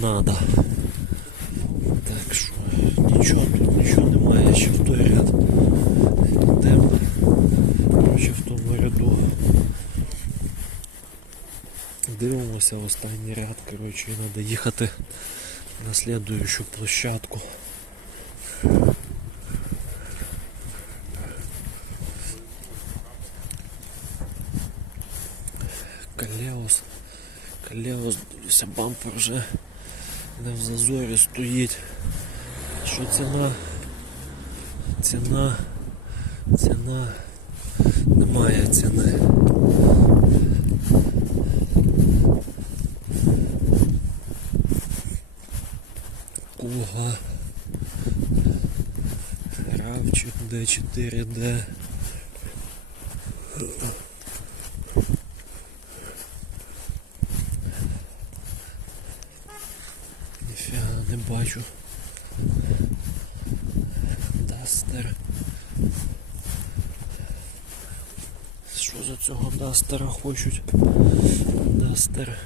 надо. Так що нічого тут нічого немає, ще в той ряд. Йдемо. Коротше, в тому ряду. Дивимося в останній ряд, коротше, і треба їхати на слідуючу площадку. Калеус. Калеус, дивлюся, бампер вже не в зазорі стоїть. Що ціна? Ціна. Ціна. Немає ціни. Куга. Равчик D4D. Не бачу. Дастер. Що за цього Дастера хочуть? Дастер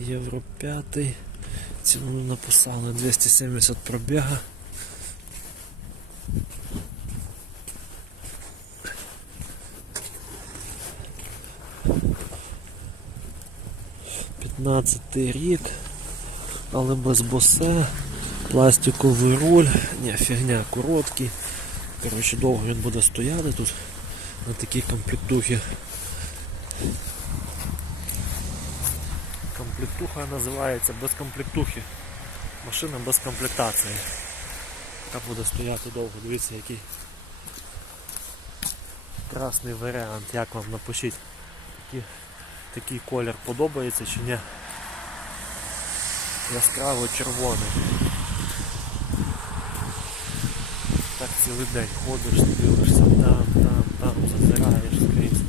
Євро 5. Ціну написали 270 пробіга. П'ятнадцятий рік, але без босе, пластиковий руль, ні, фігня короткий. Коротше, довго він буде стояти тут на такій комплектухі. Комплектуха називається без комплектухи. Машина без комплектації. Яка буде стояти довго, дивіться який красний варіант, як вам напишіть, такий, такий колір подобається чи ні. Яскраво червоний. Так цілий день ходиш, дивишся там, там, там, зазираєш скрізь.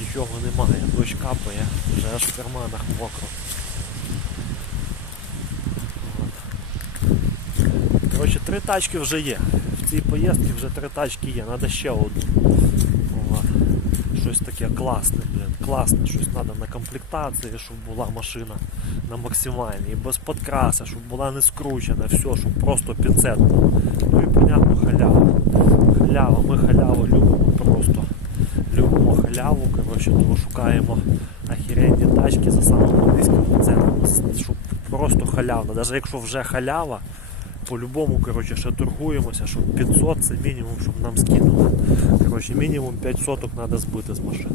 Нічого немає, дощ капає, вже аж в карманах мокро. От. Коротше, три тачки вже є. В цій поїздці вже три тачки є, треба ще одну. Щось таке класне, блін, класне, щось треба на комплектації, щоб була машина на максимальній, без подкраси, щоб була не скручена, все, щоб просто пінцетно. Ну і понятно, халява. Халява, ми халяву любимо просто. Любимо халяву, коротше, тому шукаємо охеренні тачки за самими низькими ценами, щоб просто халявно. Навіть якщо вже халява, по-любому коротше, ще торгуємося, щоб 500 це мінімум, щоб нам скинули. Коротше, мінімум 5 соток треба збити з машини.